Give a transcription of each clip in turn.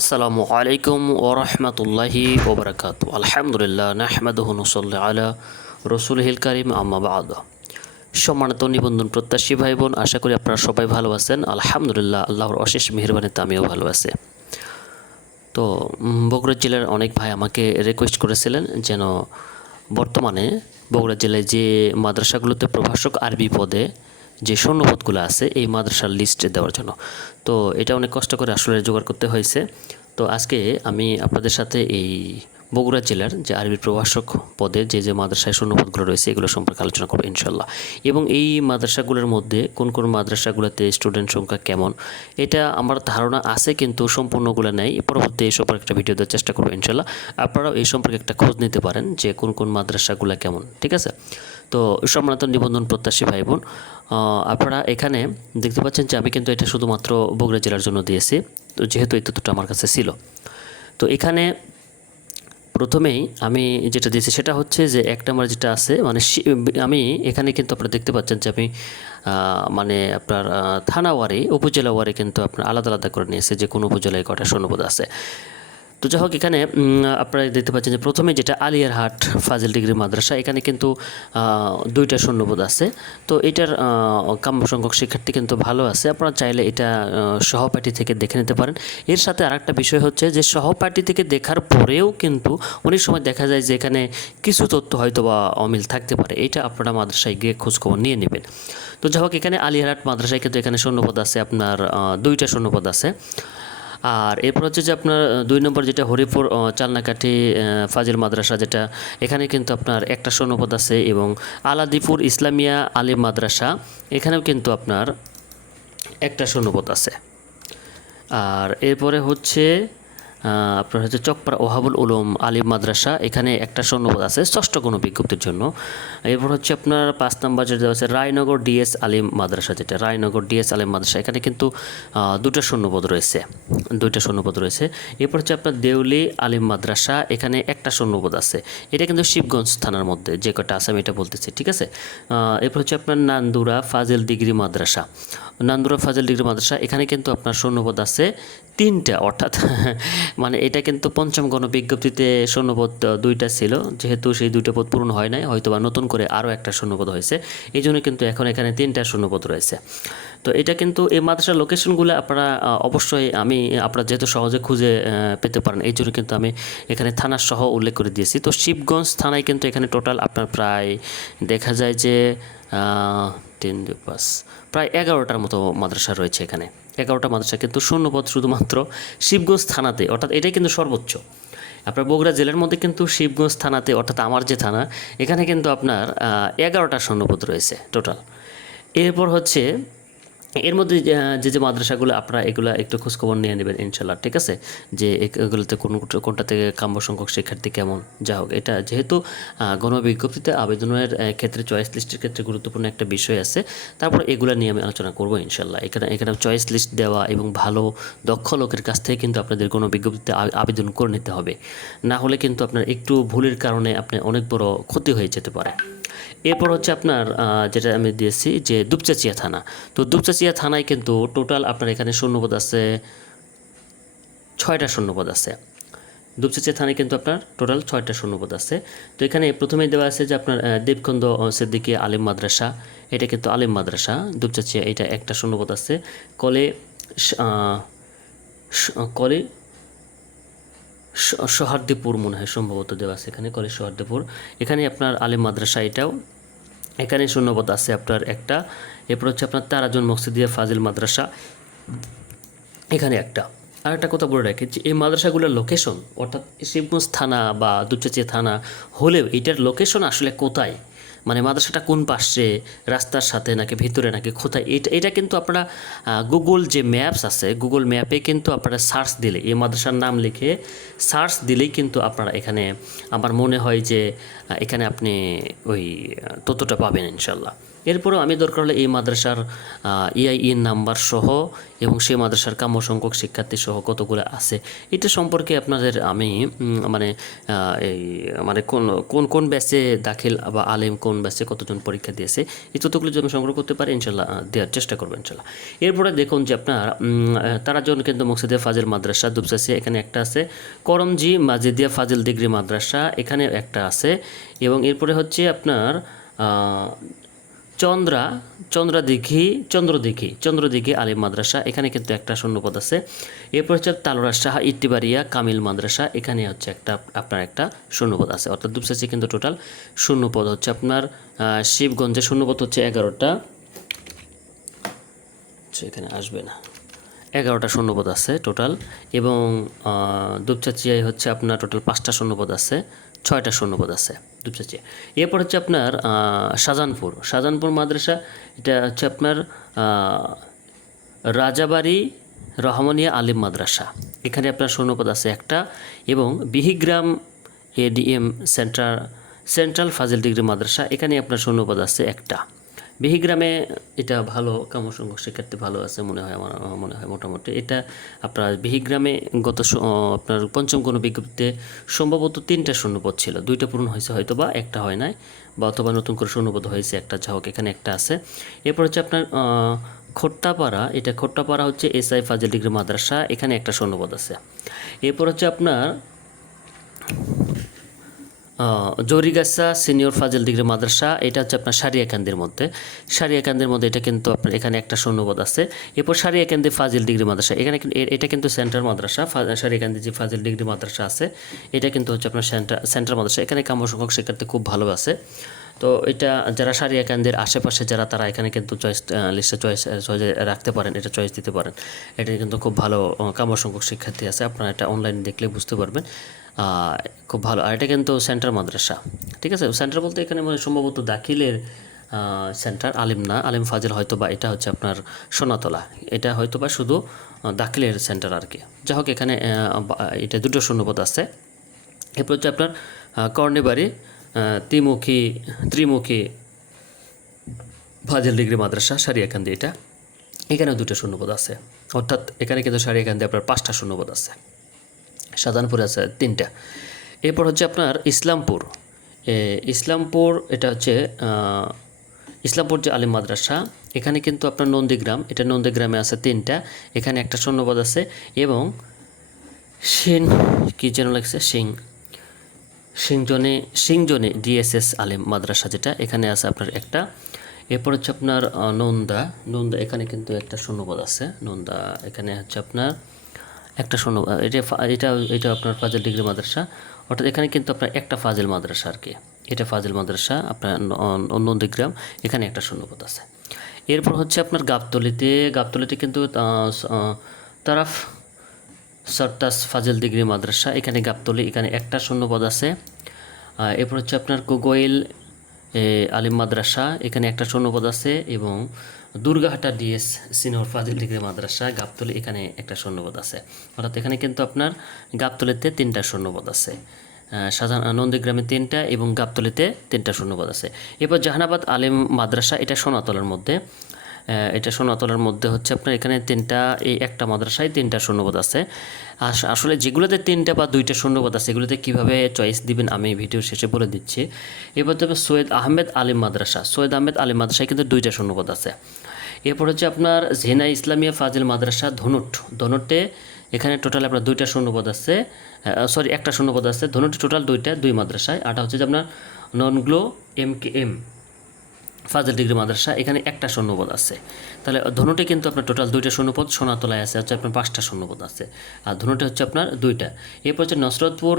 আসসালামু আলাইকুম ওরহমতুল্লাহি ওবরাকাত আলহামদুলিল্লাহ, নাহমাদুহ নসল্লা আলা রসুলহিল কারিম আম্মাবাদ সম্মানিত নিবন্ধন প্রত্যাশী ভাই বোন আশা করি আপনারা সবাই ভালো আছেন। আলহামদুলিল্লাহ, আল্লাহর অশেষ মেহরবানিতে আমিও ভালো আছি। তো বগুড়া জেলার অনেক ভাই আমাকে রিকোয়েস্ট করেছিলেন যেন বর্তমানে বগুড়া জেলায় যে মাদ্রাসাগুলোতে প্রভাষক আরবি পদে যে স্বর্ণপদগুলো আছে এই মাদ্রাসার লিস্টে দেওয়ার জন্য। তো এটা অনেক কষ্ট করে আসলে জোগাড় করতে হয়েছে। তো আজকে আমি আপনাদের সাথে এই বগুড়া জেলার যে আরবি প্রভাষক পদে যে যে মাদ্রাসায় শূন্যপদগুলো রয়েছে, এগুলো সম্পর্কে আলোচনা করব ইনশাল্লাহ এবং এই মাদ্রাসাগুলোর মধ্যে কোন কোন মাদ্রাসাগুলোতে স্টুডেন্ট সংখ্যা কেমন, এটা আমার ধারণা আছে কিন্তু সম্পূর্ণগুলো নেই। পরবর্তী এই সম্পর্কে একটা ভিডিও দেওয়ার চেষ্টা করব ইনশাল্লাহ আপনারাও এই সম্পর্কে একটা খোঁজ নিতে পারেন যে, কোন কোন মাদ্রাসাগুলো কেমন, ঠিক আছে? তো সম্মানিত নিবন্ধন প্রত্যাশী ভাই বোন আপনারা এখানে দেখতে পাচ্ছেন যে, আমি কিন্তু এটা শুধুমাত্র বগুড়া জেলার জন্য দিয়েছি। তো যেহেতু এই তথ্যটা আমার কাছে ছিল। তো এখানে প্রথমেই আমি যেটা দিয়েছি সেটা হচ্ছে যে এক নম্বর যেটা আছে মানে আমি এখানে কিন্তু আপনারা দেখতে পাচ্ছেন যে আমি মানে আপনার থানা ওয়ারে, উপজেলা ওয়ারে কিন্তু আপনার আলাদা আলাদা করে নিয়েছে যে কোন উপজেলায় কটা স্বর্ণপদ আছে। তো যাই হোক, এখানে আপনারা দেখতে পাচ্ছেন যে প্রথমে যেটা আলিয়ারহাট ফাজিল ডিগ্রি মাদ্রাসা, এখানে কিন্তু দুইটা শূন্যপদ আছে। তো এটার কাম্য সংখ্যক শিক্ষার্থী কিন্তু ভালো আছে। আপনারা চাইলে এটা সহপাঠী থেকে দেখে নিতে পারেন। এর সাথে আরেকটা বিষয় হচ্ছে যে সহপাঠী থেকে দেখার পরেও কিন্তু অনেক সময় দেখা যায় যে এখানে কিছু তথ্য হয়তো বা অমিল থাকতে পারে। এটা আপনারা মাদ্রাসায় গিয়ে খোঁজখবর নিয়ে নেবেন। তো যাই হোক, এখানে আলিয়ারহাট মাদ্রাসায় কিন্তু এখানে শূন্যপদ আছে। আপনার দুইটা শূন্যপদ আছে। আর এরপর হচ্ছে যে আপনার দুই নম্বর যেটা হরিপুর চালনাকাঠি ফাজিল মাদ্রাসা যেটা, এখানে কিন্তু আপনার একটা স্বর্ণপদ আছে এবং আলাদিপুর ইসলামিয়া আলিম মাদ্রাসা, এখানেও কিন্তু আপনার একটা স্বর্ণপদ আছে। আর এরপরে হচ্ছে আপনার হচ্ছে চকপাড়া ওহাবুল উলুম আলিম মাদ্রাসা, এখানে একটা স্বর্ণপদ আছে ষষ্ঠ কোনো বিজ্ঞপ্তির জন্য। এরপর হচ্ছে আপনার পাঁচ নম্বর যেটা আছে, রায়নগর ডিএস আলিম মাদ্রাসা যেটা, রায়নগর ডিএস আলিম মাদ্রাসা, এখানে কিন্তু দুটো স্বর্ণপদ রয়েছে, দুইটা স্বর্ণপদ রয়েছে। এরপর হচ্ছে আপনার দেউলি আলিম মাদ্রাসা, এখানে একটা স্বর্ণপদ আছে। এটা কিন্তু শিবগঞ্জ থানার মধ্যে, যে কটা আছে আমি এটা বলতেছি, ঠিক আছে? এরপর হচ্ছে আপনার নান্দুরা ফাজিল ডিগ্রি মাদ্রাসা। নান্দুরা ফাজিল ডিগ্রি মাদ্রাসা, এখানে কিন্তু আপনার স্বর্ণপদ আছে তিনটা, অর্থাৎ মানে এটা কিন্তু পঞ্চম গণ বিজ্ঞপ্তিতে স্বর্ণপদ আহ, দুইটা ছিল যেহেতু সেই দুইটা পদ পূরণ হয় নাই হয়তো বা নতুন করে আরও একটা স্বর্ণপদ হয়েছে। এই জন্য কিন্তু এখন এখানে তিনটা স্বর্ণপদ রয়েছে। তো এটা কিন্তু এই মাদ্রাসার লোকেশনগুলো আপনারা অবশ্যই আমি আপনারা যেহেতু সহজে খুঁজে পেতে পারেন এই জন্য কিন্তু আমি এখানে থানার সহ উল্লেখ করে দিয়েছি। তো শিবগঞ্জ থানায় কিন্তু এখানে টোটাল আপনার প্রায় দেখা যায় যে দুই পাঁচ প্রায় এগারোটার মতো মাদ্রাসা রয়েছে এখানে। এগারোটা মাদ্রাসা, কিন্তু শূন্যপদ শুধুমাত্র শিবগঞ্জ থানাতে, অর্থাৎ এটাই কিন্তু সর্বোচ্চ। আপনার বগুড়া জেলার মধ্যে কিন্তু শিবগঞ্জ থানাতে, অর্থাৎ আমার যে থানা, এখানে কিন্তু আপনার এগারোটা শূন্যপদ রয়েছে টোটাল এরপর হচ্ছে এর মধ্যে যে যে মাদ্রাসাগুলো আপনারা এগুলো একটু খোঁজখবর নিয়ে নেবেন ইনশাল্লাহ ঠিক আছে? যে এগুলোতে কোন কোনটা থেকে কাম্য সংখ্যক শিক্ষার্থী কেমন, যা হোক। এটা যেহেতু গণবিজ্ঞপ্তিতে আবেদনের ক্ষেত্রে চয়েস লিস্টের ক্ষেত্রে গুরুত্বপূর্ণ একটা বিষয় আছে। তারপর এগুলো নিয়ে আমি আলোচনা করব ইনশাল্লাহ এখানে এখানে চয়েস লিস্ট দেওয়া এবং ভালো, দক্ষ লোকের কাছ থেকে কিন্তু আপনাদের কোনো বিজ্ঞপ্তিতে আবেদন করে নিতে হবে। না হলে কিন্তু আপনার একটু ভুলের কারণে আপনি অনেক বড় ক্ষতি হয়ে যেতে পারে। এরপর হচ্ছে আপনার যেটা আমি দিয়েছি যে দুপচাচিয়া থানা। তো দুপচাচিয়া থানায় কিন্তু টোটাল আপনার এখানে শূন্যপদ আছে ছয়টা শূন্যপদ আছে। দুপচাচিয়া থানায় কিন্তু আপনার টোটাল ছয়টা শূন্যপদ আছে। তো এখানে প্রথমেই দেওয়া আছে যে আপনার দেবখন্দ আহ, আলিম মাদ্রাসা। এটা কিন্তু আলিম মাদ্রাসা দুপচাচিয়া এটা একটা শূন্যপদ আছে। কলে কলে সহার্দিপুর মনে হয় সম্ভবত দেওয়া আছে, এখানে কলেজ সোহার্দীপুর এখানে আপনার আলে মাদ্রাসা এটাও। এখানে শূন্যপদ আছে আপনার একটা। এরপর হচ্ছে আপনার তারাজন মসজিদিয়া ফাজিল মাদ্রাসা। এখানে একটা। আর একটা কথা বলে রাখি যে, এই মাদ্রাসাগুলোর লোকেশন অর্থাৎ শিবগঞ্জ থানা বা দুপচাচিয়া থানা হলেও এটার লোকেশন আসলে কোথায়? মানে মাদ্রাসাটা কোন পাশে, রাস্তার সাথে নাকি ভিতরে নাকি কোথায় এটা এটা কিন্তু আপনারা গুগল যে ম্যাপস আছে গুগল ম্যাপে কিন্তু আপনারা সার্চ দিলে, এই মাদ্রাসার নাম লিখে সার্চ দিলেই কিন্তু আপনারা এখানে, আমার মনে হয় যে এখানে আপনি ওই ততটা তথ্যটা পাবেন ইনশাল্লাহ। এরপরেও আমি দরকার হলে এই মাদ্রাসার ইআইইন নাম্বার সহ এবং সেই মাদ্রাসার কাম্য সংখ্যক শিক্ষার্থী সহ কতগুলো আছে, এটা সম্পর্কে আপনাদের আমি মানে এই মানে কোন কোন কোন ব্যাচে দাখিল বা আলেম কোন ব্যাচে কতজন পরীক্ষা দিয়েছে, এই তথ্যগুলো যদি আমি সংগ্রহ করতে পারি, ইনশাল্লাহ দেওয়ার চেষ্টা করব, ইনশাল্লাহ। এরপরে দেখুন যে আপনার তারা জন কিন্তু মুকসিদিয়া ফাজিল মাদ্রাসা দুপসাসি এখানে একটা আছে, করমজি মাজিদিয়া ফাজিল ডিগ্রি মাদ্রাসা, এখানে একটা আছে, এবং এরপরে হচ্ছে আপনার চন্দ্রা চন্দ্রা দিঘি চন্দ্র দিঘি চন্দ্র দিঘি আলিম মাদ্রাসা এখানে কিন্তু একটা শূন্যপদ আছে। এরপর হচ্ছে তালোরা শাহ ইট্টিবাড়িয়া কামিল মাদ্রাসা এখানে হচ্ছে একটা আপনার একটা শূন্যপদ আছে। অর্থাৎ দুপসাসি কিন্তু টোটাল শূন্যপদ হচ্ছে আপনার শিবগঞ্জে শূন্যপদ হচ্ছে এগারোটা। আচ্ছা, এখানে আসবে না। এগারোটা শূন্যপদ আছে টোটাল এবং দুপচাচিয়ায় হচ্ছে আপনার টোটাল পাঁচটা শূন্যপদ আছে ছয়টা শূন্যপদ আছে। দুপচাচিয়া এরপর হচ্ছে আপনার শাহজাহানপুর। শাহজাহানপুর মাদ্রাসা, এটা হচ্ছে আপনার রাজাবাড়ি রহমানিয়া আলিম মাদ্রাসা। এখানে আপনার স্বর্ণপদ আছে একটা এবং বিহিগ্রাম এডিএম সেন্টার, সেন্ট্রাল ফাজিল ডিগ্রি মাদ্রাসা, এখানে আপনার স্বর্ণপদ আছে একটা। বিহিগ্রামে এটা ভালো কামসংখ্যক শিক্ষার্থী ভালো আছে মনে হয় আমার মনে হয় মোটামুটি। এটা আপনার বিহিগ্রামে গত আপনার পঞ্চম কোনো বিজ্ঞপ্তিতে সম্ভবত তিনটা শূন্যপদ ছিল। দুইটা পূরণ হয়েছে হয়তো বা একটা হয় নাই, বা অথবা নতুন করে শূন্যপদ হয়েছে, একটা যা হোক এখানে একটা আছে। এরপর হচ্ছে আপনার খোট্টাপাড়া, এটা খোট্টাপাড়া হচ্ছে এসআই ফাজিল ডিগ্রি মাদ্রাসা, এখানে একটা শূন্যপদ আছে। এরপর হচ্ছে আপনার জরিগাছা সিনিয়র ফাজিল ডিগ্রি মাদ্রাসা, এটা হচ্ছে আপনার সারিয়াকান্দির মধ্যে। সারিয়াকান্দির মধ্যে এটা কিন্তু আপনার এখানে একটা শূন্যপদ আছে। এরপর সারিয়াকান্দি ফাজিল ডিগ্রি মাদ্রাসা, এখানে এটা কিন্তু সেন্টার মাদ্রাসা সারিয়াকান্দি যে ফাজিল ডিগ্রি মাদ্রাসা আছে, এটা কিন্তু হচ্ছে আপনার সেন্টার সেন্টার মাদ্রাসা। এখানে কাম্য সংখ্যক শিক্ষার্থী খুব ভালো আছে। তো এটা যারা সারিয়াকান্দির আশেপাশে যারা, তারা এখানে কিন্তু চয়েস লিস্টে চয়েস চয়েসে রাখতে পারেন, এটা চয়েস দিতে পারেন। এটা কিন্তু খুব ভালো কাম্য সংখ্যক শিক্ষার্থী আছে, আপনারা এটা অনলাইনে দেখলে বুঝতে পারবেন। খুব ভালো। আর এটা কিন্তু সেন্টার মাদ্রাসা, ঠিক আছে? সেন্টার বলতে এখানে মানে সম্ভবত দাখিলের সেন্টার আলিম না, আলিম ফাজিল হয়তো বা এটা হচ্ছে আপনার সোনাতলা। এটা হয়তো বা শুধু দাখিলের সেন্টার আর কি। যাই হোক, এখানে এটা দুটো শূন্যপদ আছে। এরপর হচ্ছে আপনার কর্ণেবাড়ি ত্রিমুখী ত্রিমুখী ফাজিল ডিগ্রি মাদ্রাসা সারিয়াকান্দি এটা। এখানেও দুটো শূন্যপদ আছে। অর্থাৎ এখানে কিন্তু সারিয়াকান্দি আপনার পাঁচটা শূন্যপদ আছে। শাহজাহানপুরে আছে তিনটা। এরপর হচ্ছে আপনার ইসলামপুর। ইসলামপুর, এটা হচ্ছে ইসলামপুর যে আলিম মাদ্রাসা, এখানে কিন্তু আপনার নন্দীগ্রাম, এটা নন্দীগ্রামে আছে তিনটা। এখানে একটা শূন্যপদ আছে এবং সিন কী যেন লাগছে? সিং সিংজনে সিংজনে ডিএসএস আলেম মাদ্রাসা যেটা, এখানে আছে আপনার একটা। এরপর হচ্ছে আপনার নন্দা। নন্দা, এখানে কিন্তু একটা শূন্যপদ আছে। নন্দা, এখানে হচ্ছে আপনার একটা শূন্য এটা এটা এটা আপনার ফাজিল ডিগ্রি মাদ্রাসা। অর্থাৎ এখানে কিন্তু আপনার একটা ফাজিল মাদ্রাসা আর কি। এটা ফাজিল মাদ্রাসা, আপনার নন্দীগ্রাম, এখানে একটা শূন্যপদ আছে। এরপর হচ্ছে আপনার গাবতলিতে গাবতলিতে কিন্তু তারাফ সরতাস ফাজিল ডিগ্রি মাদ্রাসা। এখানে গাবতলি এখানে একটা শূন্যপদ আছে। এরপর হচ্ছে আপনার কোগোয়েল আলিম মাদ্রাসা। এখানে একটা শূন্যপদ আছে এবং Durgahata DS senior Fazil degree মাদ্রাসা গাবতলি এখানে একটা শূন্যপদ আছে। অর্থাৎ এখানে কিন্তু আপনার গাবতলিতে তিনটা শূন্যপদ আছে। সাধারণ নন্দীগ্রামে তিনটা এবং গাবতলিতে তিনটা শূন্যপদ আছে। এরপর জাহানাবাদ আলিম মাদ্রাসা, এটা সোনাতলার মধ্যে। এটা সোনাতলার মধ্যে হচ্ছে আপনার এখানে তিনটা, এই একটা মাদ্রাসায় তিনটা শূন্যপদ আছে। আস- আসলে যেগুলোতে তিনটা বা দুইটা শূন্যপদ আছে, এগুলোতে কীভাবে চয়েস দিবেন আমি ভিডিও শেষে বলে দিচ্ছি। এরপর তবে সৈয়দ আহমেদ আলিম মাদ্রাসা। সৈয়দ আহমেদ আলিম মাদ্রাসায় কিন্তু দুইটা শূন্যপদ আছে। এরপর হচ্ছে আপনার জেনা ইসলামিয়া ফাজিল মাদ্রাসা ধনুট। ধনুটে এখানে টোটাল আপনার দুইটা শূন্যপদ আছে সরি একটা শূন্যপদ আছে। ধনুটে টোটাল দুইটা, দুই মাদ্রাসায়। আটা হচ্ছে যে আপনার ননগ্লো এম কে এম ফাজিল ডিগ্রি মাদ্রাসা, এখানে একটা শূন্যপদ আছে। তাহলে ধনুটে কিন্তু আপনার টোটাল দুইটা শূন্যপদ সোনাতলায় আছে, হচ্ছে আপনার পাঁচটা শূন্যপদ আছে। আর ধনুটে হচ্ছে আপনার দুইটা। এরপর হচ্ছে নসরতপুর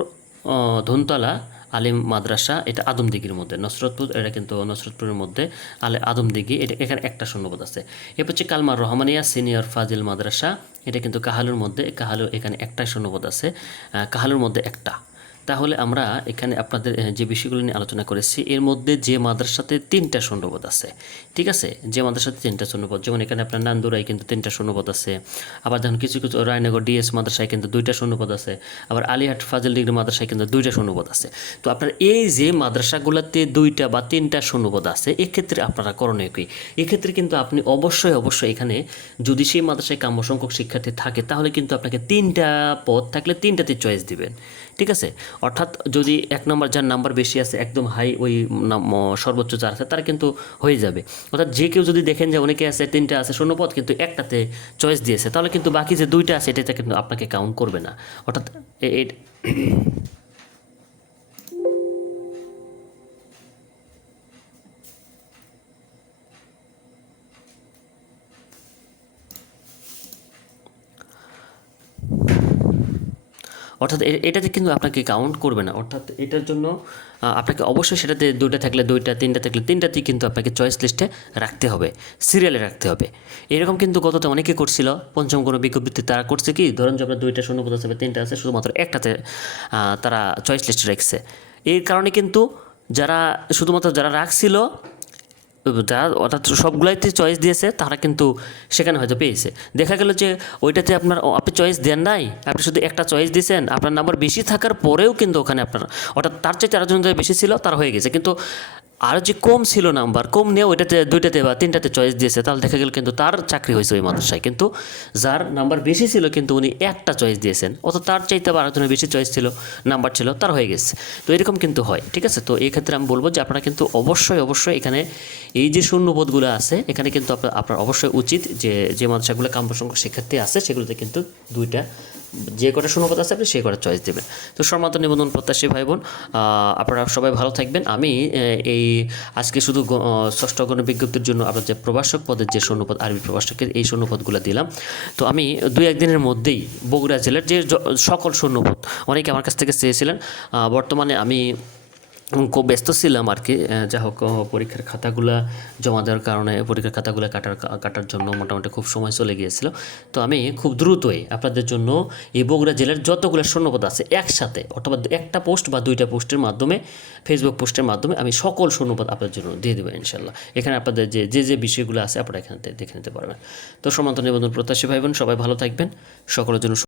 ধনতলা, আলিম মাদ্রাসা, এটা আদম আদমদিঘির মধ্যে। নসরতপুর, এটা কিন্তু নসরতপুরের মধ্যে, আলে আদমদিঘি এটা এখানে একটা শূন্যপদ আছে। এরপর হচ্ছে কালমার রহমানিয়া, সিনিয়র ফাজিল মাদ্রাসা, এটা কিন্তু কাহালুর মধ্যে কাহালু এখানে একটা শূন্যপদ আছে। কাহালুর মধ্যে একটা। তাহলে আমরা এখানে আপনাদের যে বিষয়গুলো নিয়ে আলোচনা করেছি, এর মধ্যে যে মাদ্রাসাতে তিনটা শূন্যপদ আছে, ঠিক আছে? যে মাদ্রাসাতে তিনটা শূন্যপদ, যেমন এখানে আপনার নান্দুরায় কিন্তু তিনটা শূন্যপদ আছে, আবার দেখুন কিছু কিছু রায়নগর ডিএস মাদ্রাসায় কিন্তু দুইটা শূন্যপদ আছে, আবার আলিহাট ফাজিল ডিগ্রি মাদ্রাসায় কিন্তু দুইটা শূন্যপদ আছে। তো আপনার এই যে মাদ্রাসাগুলোতে দুইটা বা তিনটা শূন্যপদ আছে, এক্ষেত্রে আপনারা করণীয় কি? এক্ষেত্রে কিন্তু আপনি অবশ্যই অবশ্যই এখানে যদি সেই মাদ্রাসায় কাম্য সংখ্যক শিক্ষার্থী থাকে, তাহলে কিন্তু আপনাকে তিনটা পদ থাকলে তিনটাতে চয়েস দিবেন, ঠিক আছে? অর্থাৎ যদি এক নম্বর যার নাম্বার বেশি আছে, একদম হাই ওই সর্বোচ্চ যার আছে, তার কিন্তু হয়ে যাবে। অর্থাৎ যে কেউ যদি দেখেন যে অনেকে আছে, তিনটা আছে, শূন্যপদ কিন্তু একটাতে চয়েস দিয়েছে, তাহলে কিন্তু বাকি যে দুইটা আছে, এটাতে কিন্তু আপনাকে কাউন্ট করবে না। অর্থাৎ অর্থাৎ এটাতে কিন্তু আপনাকে কাউন্ট করবে না। অর্থাৎ এটার জন্য আপনাকে অবশ্যই সেটাতে দুইটা থাকলে দুইটা, তিনটা থাকলে তিনটাতেই কিন্তু আপনাকে চয়েস লিস্টে রাখতে হবে সিরিয়ালে রাখতে হবে। এরকম কিন্তু গততে অনেকে করছিল, পঞ্চম কোনো বিজ্ঞপ্তি তারা করছে কি, ধরুন যে আপনার দুইটা শূন্যপদ আছে বা তিনটা আছে, শুধুমাত্র একটাতে তারা চয়েস লিস্টে রাখছে। এর কারণে কিন্তু যারা, শুধুমাত্র যারা রাখছিল যারা অর্থাৎ সবগুলাইতে চয়েস দিয়েছে, তারা কিন্তু সেখানে হয়তো পেয়েছে। দেখা গেল যে ওইটাতে আপনার আপনি চয়েস দেন নাই, আপনি শুধু একটা চয়েস দিয়েছেন আপনার নাম্বার বেশি থাকার পরেও কিন্তু ওখানে আপনার, অর্থাৎ তার চেয়ে চারজন বেশি ছিল, তার হয়ে গেছে। কিন্তু আর যে কম ছিল নাম্বার, কম নিয়ে ওইটাতে, দুইটাতে বা তিনটাতে চয়েস দিয়েছে, তাহলে দেখা গেল কিন্তু তার চাকরি হয়েছে ওই মাদ্রাসায়। কিন্তু যার নাম্বার বেশি ছিল কিন্তু উনি একটা চয়েস দিয়েছেন অত তার চাইতে আবার আরেকজনের বেশি চয়েস ছিল, নাম্বার ছিল, তার হয়ে গেছে। তো এরকম কিন্তু হয়, ঠিক আছে? তো এই ক্ষেত্রে আমি বলব যে আপনারা কিন্তু অবশ্যই অবশ্যই এখানে এই যে শূন্যপদগুলো আছে, এখানে কিন্তু আপনার আপনার অবশ্যই উচিত যে যে মাদ্রাসাগুলো কাম্য সংখ্যক শিক্ষার্থী আছে, সেগুলোতে কিন্তু দুইটা যে কটা শূন্যপদ আছে আপনি সেই কটা চয়েস দেবেন। তো সম্মানিত নিবন্ধন প্রত্যাশী ভাই বোন আপনারা সবাই ভালো থাকবেন। আমি এই আজকে শুধু ষষ্ঠ গণ বিজ্ঞপ্তির জন্য আপনার যে প্রভাষক পদের যে শূন্যপদ আরবি প্রভাষকের এই শূন্যপদগুলো দিলাম। তো আমি দুই একদিনের মধ্যেই বগুড়া জেলার যে য- সকল শূন্যপদ অনেকে আমার কাছ থেকে চেয়েছিলেন বর্তমানে আমি খুব ব্যস্ত ছিলাম আর কি। যা হোক পরীক্ষার খাতাগুলা জমা দেওয়ার কারণে, পরীক্ষার খাতাগুলো কাটার কাটার জন্য মোটামুটি খুব সময় চলে গিয়েছিল। তো আমি খুব দ্রুতই আপনাদের জন্য এই বগুড়া জেলার যতগুলো শূন্যপদ আছে একসাথে, অথবা একটা পোস্ট বা দুইটা পোস্টের মাধ্যমে ফেসবুক পোস্টের মাধ্যমে আমি সকল শূন্যপদ আপনাদের জন্য দিয়ে দেবো ইনশাল্লাহ। এখানে আপনাদের যে যে যে বিষয়গুলো আছে, আপনারা এখানে দেখে নিতে পারবেন। তো সমান্ত নিবন্ধন প্রত্যাশী ভাই বোন সবাই ভালো থাকবেন। সকলের জন্য